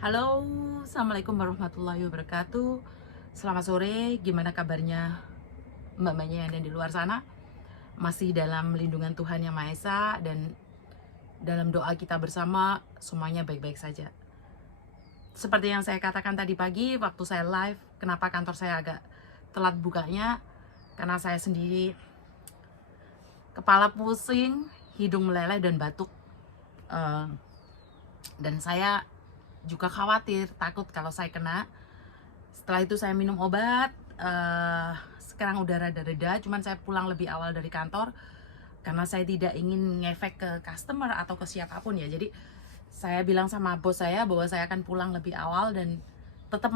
Halo, Assalamualaikum warahmatullahi wabarakatuh. Selamat sore, gimana kabarnya mbak-mbaknya yang ada di luar sana? Masih dalam lindungan Tuhan Yang Maha Esa dan dalam doa kita bersama semuanya baik-baik saja. Seperti yang saya katakan tadi pagi waktu saya live, kenapa kantor saya agak telat bukanya? Karena saya sendiri kepala pusing, hidung meleleh dan batuk. Eh, dan saya juga khawatir, takut kalau saya kena. Setelah itu saya minum obat, sekarang udah rada-reda, cuman saya pulang lebih awal dari kantor karena saya tidak ingin ngefek ke customer atau ke siapapun ya. Jadi saya bilang sama bos saya bahwa saya akan pulang lebih awal dan tetap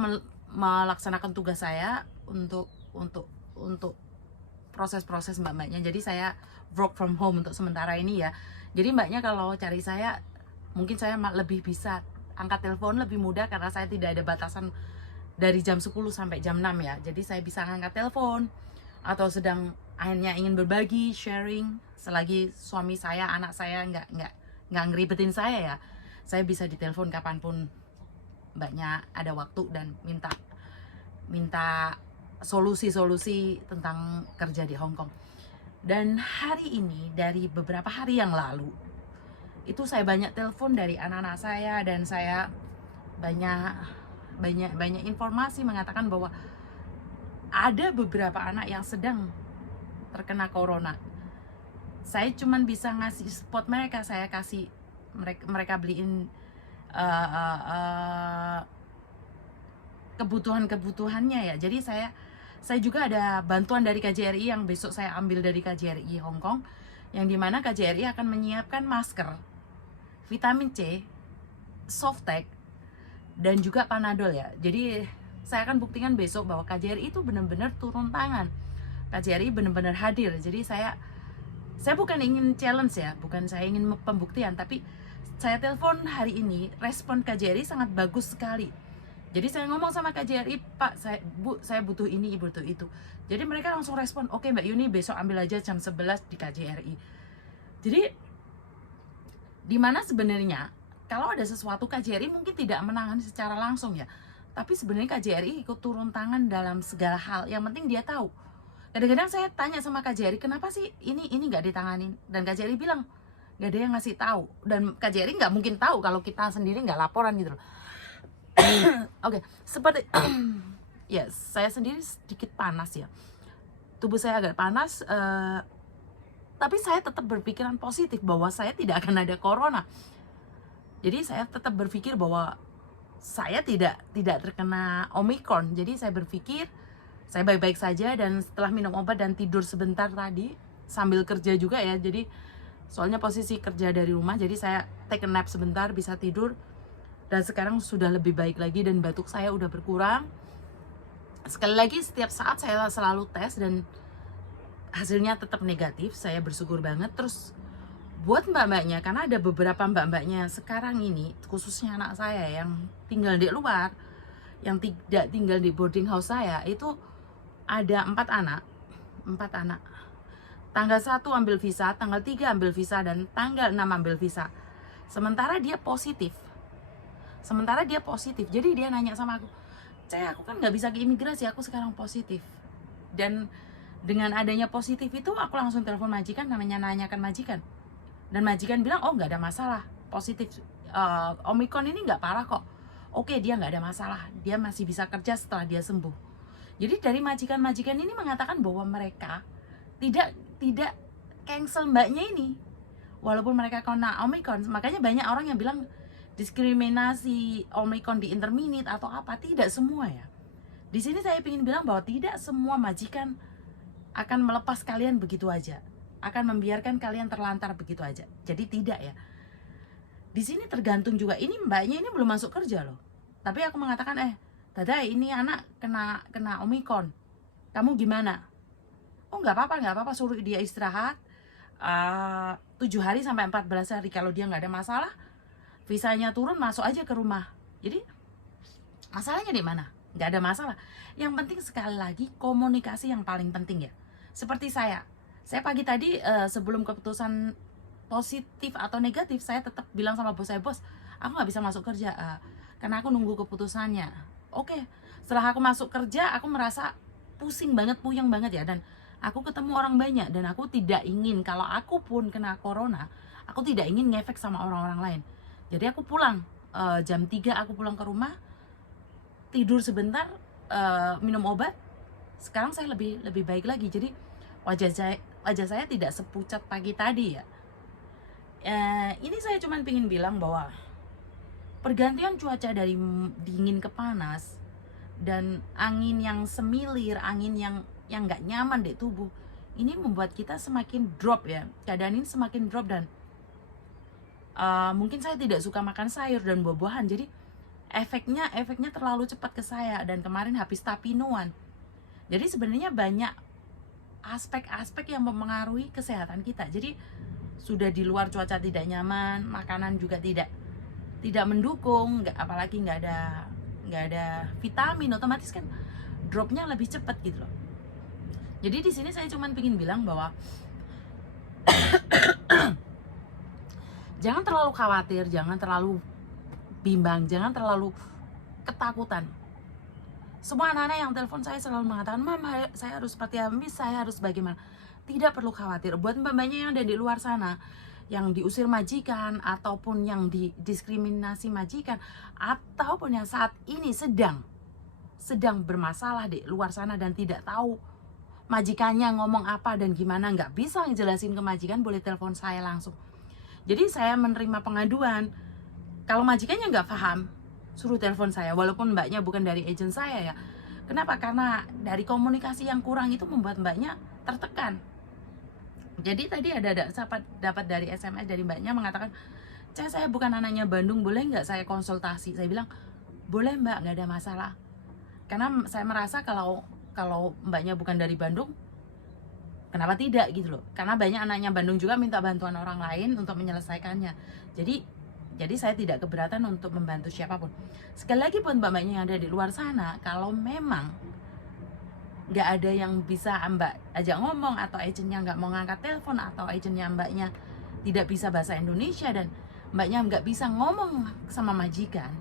melaksanakan tugas saya untuk proses-proses mbak-mbaknya. Jadi saya work from home untuk sementara ini ya. Jadi mbaknya kalau cari saya, mungkin saya lebih bisa angkat telepon lebih mudah karena saya tidak ada batasan dari jam 10 sampai jam 6 ya. Jadi saya bisa angkat telepon atau sedang akhirnya ingin berbagi, sharing, selagi suami saya, anak saya nggak ngeribetin saya ya. Saya bisa ditelepon kapanpun mbaknya ada waktu dan minta solusi-solusi tentang kerja di Hong Kong. Dan hari ini dari beberapa hari yang lalu itu saya banyak telepon dari anak-anak saya dan saya banyak informasi mengatakan bahwa ada beberapa anak yang sedang terkena corona. Saya cuman bisa ngasih support mereka, saya kasih mereka beliin kebutuhan-kebutuhannya ya. Jadi saya juga ada bantuan dari KJRI yang besok saya ambil dari KJRI Hong Kong, yang dimana KJRI akan menyiapkan masker, vitamin C, Softtek, dan juga Panadol ya. Jadi saya akan buktikan besok bahwa KJRI itu benar-benar turun tangan. KJRI benar-benar hadir. Jadi saya bukan ingin challenge ya, bukan saya ingin pembuktian, tapi saya telepon hari ini, respon KJRI sangat bagus sekali. Jadi saya ngomong sama KJRI, Pak, saya butuh ini, butuh itu. Jadi mereka langsung respon, oke Mbak Yuni, besok ambil aja jam 11 di KJRI. Jadi dimana sebenarnya kalau ada sesuatu KJRI mungkin tidak menangani secara langsung ya, tapi sebenarnya KJRI ikut turun tangan dalam segala hal. Yang penting dia tahu. Kadang-kadang saya tanya sama KJRI, kenapa sih ini nggak ditanganin, dan KJRI bilang nggak ada yang ngasih tahu, dan KJRI nggak mungkin tahu kalau kita sendiri nggak laporan gitu loh. Oke, seperti ya saya sendiri sedikit panas ya, tubuh saya agak panas, tapi saya tetap berpikiran positif bahwa saya tidak akan ada corona. Jadi saya tetap berpikir bahwa saya tidak terkena Omicron. Jadi saya berpikir saya baik-baik saja, dan setelah minum obat dan tidur sebentar tadi sambil kerja juga ya. Jadi soalnya posisi kerja dari rumah, jadi saya take a nap sebentar, bisa tidur, dan sekarang sudah lebih baik lagi dan batuk saya udah berkurang. Sekali lagi, setiap saat saya selalu tes dan hasilnya tetap negatif. Saya bersyukur banget. Terus buat mbak-mbaknya, karena ada beberapa mbak-mbaknya sekarang ini, khususnya anak saya yang tinggal di luar, yang tidak tinggal di boarding house saya, itu ada 4 anak. Tanggal 1 ambil visa, tanggal 3 ambil visa, dan tanggal 6 ambil visa. Sementara dia positif. Jadi dia nanya sama aku, aku kan nggak bisa ke imigrasi, aku sekarang positif. Dan dengan adanya positif itu, aku langsung telepon majikan, namanya nanyakan majikan. Dan majikan bilang, oh nggak ada masalah, positif, Omicron ini nggak parah kok. Oke, dia nggak ada masalah, dia masih bisa kerja setelah dia sembuh. Jadi dari majikan-majikan ini mengatakan bahwa mereka tidak cancel mbaknya ini, walaupun mereka kena Omicron. Makanya banyak orang yang bilang diskriminasi Omicron di interminate atau apa. Tidak semua ya. Di sini saya ingin bilang bahwa tidak semua majikan akan melepas kalian begitu aja, akan membiarkan kalian terlantar begitu aja. Jadi tidak ya. Di sini tergantung juga, ini mbaknya ini belum masuk kerja loh. Tapi aku mengatakan, Dada, ini anak kena Omicron, kamu gimana? Oh nggak apa-apa, suruh dia istirahat 7 hari sampai 14 hari. Kalau dia nggak ada masalah, visanya turun, masuk aja ke rumah. Jadi masalahnya di mana? Nggak ada masalah. Yang penting sekali lagi komunikasi yang paling penting ya. Seperti saya pagi tadi sebelum keputusan positif atau negatif, saya tetap bilang sama bos saya, bos, aku nggak bisa masuk kerja karena aku nunggu keputusannya. Oke, setelah aku masuk kerja aku merasa pusing banget, puyeng banget ya, dan aku ketemu orang banyak, dan aku tidak ingin kalau aku pun kena corona, aku tidak ingin ngefek sama orang-orang lain. Jadi aku pulang, jam 3 aku pulang ke rumah, tidur sebentar, minum obat. Sekarang saya lebih baik lagi. Jadi wajah saya tidak sepucat pagi tadi ya. Ini saya cuma pengen bilang bahwa pergantian cuaca dari dingin ke panas dan angin yang semilir, angin yang nggak nyaman di tubuh, ini membuat kita semakin drop ya. Keadaan ini semakin drop, dan mungkin saya tidak suka makan sayur dan buah-buahan, jadi efeknya terlalu cepat ke saya, dan kemarin habis tapinuan. Jadi sebenarnya banyak aspek-aspek yang mempengaruhi kesehatan kita. Jadi sudah di luar cuaca tidak nyaman, makanan juga tidak mendukung, apalagi nggak ada vitamin, otomatis kan dropnya lebih cepat gitu loh. Jadi di sini saya cuma pengen bilang bahwa jangan terlalu khawatir, jangan terlalu bimbang, jangan terlalu ketakutan. Semua anak-anak yang telepon saya selalu mengatakan, "Mama, saya harus seperti apa? Saya harus bagaimana?" Tidak perlu khawatir. Buat mbak-mbaknya yang ada di luar sana, yang diusir majikan, ataupun yang didiskriminasi majikan, ataupun yang saat ini sedang bermasalah di luar sana dan tidak tahu majikannya ngomong apa dan gimana, nggak bisa ngejelasin ke majikan, boleh telepon saya langsung. Jadi saya menerima pengaduan. Kalau majikannya nggak paham, suruh telepon saya, walaupun mbaknya bukan dari agent saya ya. Kenapa? Karena dari komunikasi yang kurang itu membuat mbaknya tertekan. Jadi tadi dapat dari SMS dari mbaknya mengatakan, saya bukan anaknya Bandung, boleh nggak saya konsultasi?" Saya bilang, "Boleh mbak, nggak ada masalah." Karena saya merasa kalau mbaknya bukan dari Bandung, kenapa tidak gitu loh. Karena banyak anaknya Bandung juga minta bantuan orang lain untuk menyelesaikannya. Jadi saya tidak keberatan untuk membantu siapapun. Sekali lagi buat mbak-mbaknya yang ada di luar sana, kalau memang nggak ada yang bisa mbak ajak ngomong, atau agentnya nggak mau ngangkat telepon, atau agentnya mbaknya tidak bisa bahasa Indonesia dan mbaknya nggak bisa ngomong sama majikan,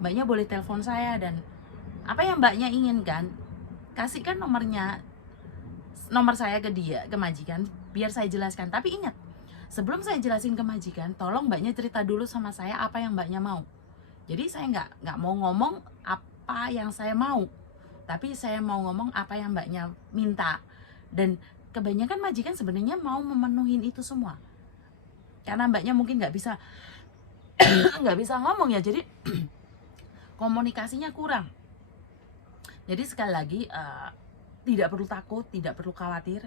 mbaknya boleh telepon saya, dan apa yang mbaknya inginkan, kasihkan nomor saya ke majikan, biar saya jelaskan. Tapi ingat, sebelum saya jelasin ke majikan, tolong mbaknya cerita dulu sama saya apa yang mbaknya mau. Jadi saya nggak mau ngomong apa yang saya mau, tapi saya mau ngomong apa yang mbaknya minta. Dan kebanyakan majikan sebenarnya mau memenuhi itu semua, karena mbaknya mungkin nggak bisa ngomong ya, jadi komunikasinya kurang. Jadi sekali lagi, tidak perlu takut, tidak perlu khawatir,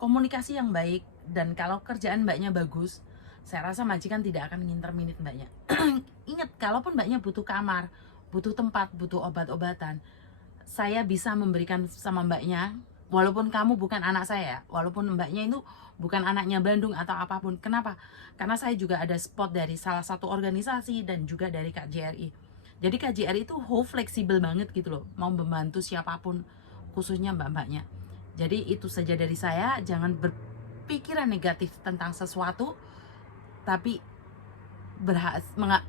komunikasi yang baik, dan kalau kerjaan mbaknya bagus, saya rasa majikan tidak akan nginterminit mbaknya. Ingat, kalaupun mbaknya butuh kamar, butuh tempat, butuh obat-obatan, saya bisa memberikan sama mbaknya, walaupun kamu bukan anak saya, walaupun mbaknya itu bukan anaknya Bandung atau apapun. Kenapa? Karena saya juga ada spot dari salah satu organisasi dan juga dari KJRI. Jadi KJRI itu fleksibel banget gitu loh, mau membantu siapapun, khususnya mbak-mbaknya. Jadi itu saja dari saya, jangan berpikiran negatif tentang sesuatu, tapi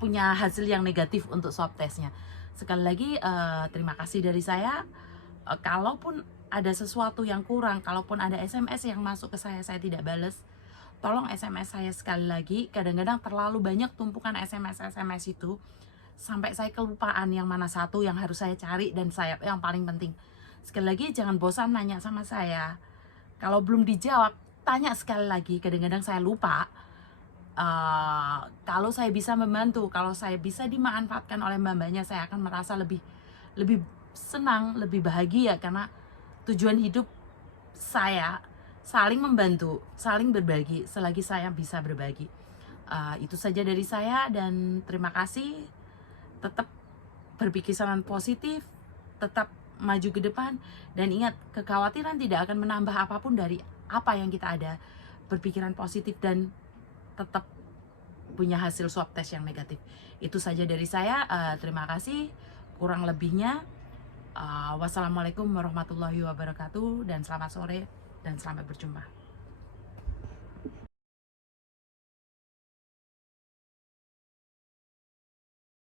punya hasil yang negatif untuk swab testnya. Sekali lagi, terima kasih dari saya. Kalaupun ada sesuatu yang kurang, kalaupun ada SMS yang masuk ke saya tidak balas, tolong SMS saya sekali lagi. Kadang-kadang terlalu banyak tumpukan SMS itu, sampai saya kelupaan yang mana satu yang harus saya cari dan yang paling penting. Sekali lagi, jangan bosan nanya sama saya. Kalau belum dijawab, tanya sekali lagi. Kadang-kadang saya lupa. Kalau saya bisa membantu, kalau saya bisa dimanfaatkan oleh mbak-mbaknya, saya akan merasa lebih senang, lebih bahagia, karena tujuan hidup saya saling membantu, saling berbagi selagi saya bisa berbagi. Itu saja dari saya, dan terima kasih. Tetap berpikiran positif, tetap maju ke depan, dan ingat, kekhawatiran tidak akan menambah apapun dari apa yang kita ada. Berpikiran positif dan tetap punya hasil swab test yang negatif. Itu saja dari saya. Terima kasih. Kurang lebihnya, wassalamualaikum warahmatullahi wabarakatuh, dan selamat sore dan selamat berjumpa.